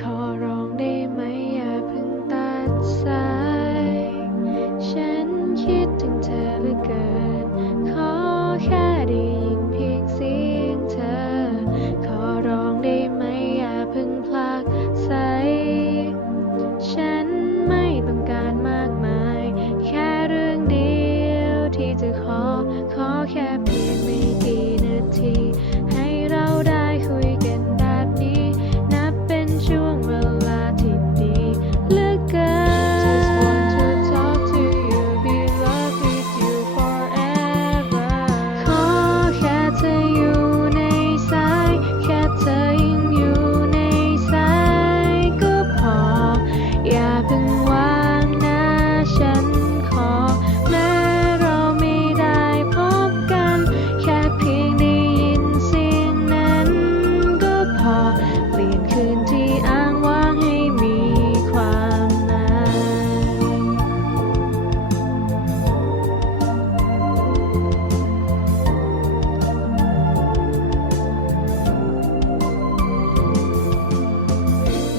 ขอร้องได้ไหมอย่าเพิ่งตัดสาย happy.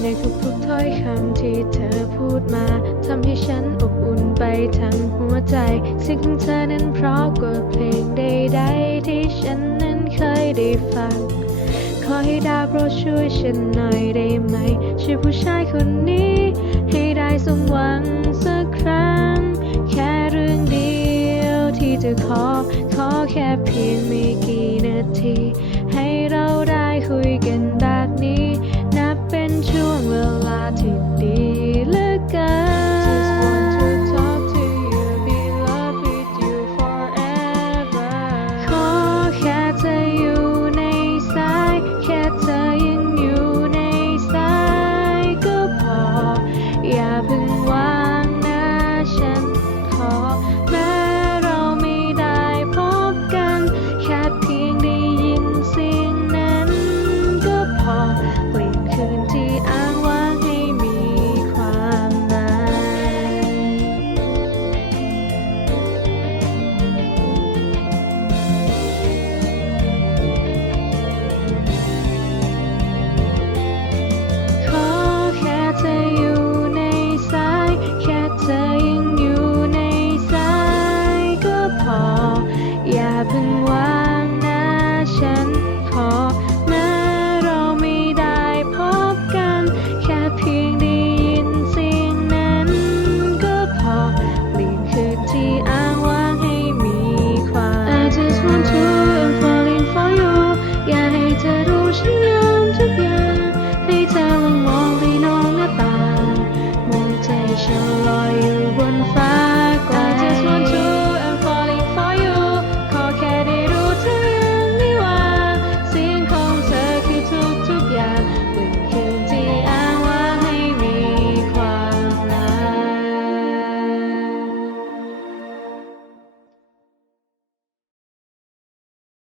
ในทุกๆถ้อยคำที่เธอพูดมาทำให้ฉันอบอุ่นไปทั้งหัวใจสิ่งของเธอนั้นเพราะกว่าเพลงใดๆที่ฉันนั้นเคยได้ฟัง ขอให้ดาวโปรดช่วยฉันหน่อยได้ไหม ช่วยผู้ชายคนนี้ ให้ได้สมหวังสักครั้ง แค่เรื่องเดียวที่จะขอ ขอแค่เพียงไม่กี่นาที ให้เราได้คุยกัน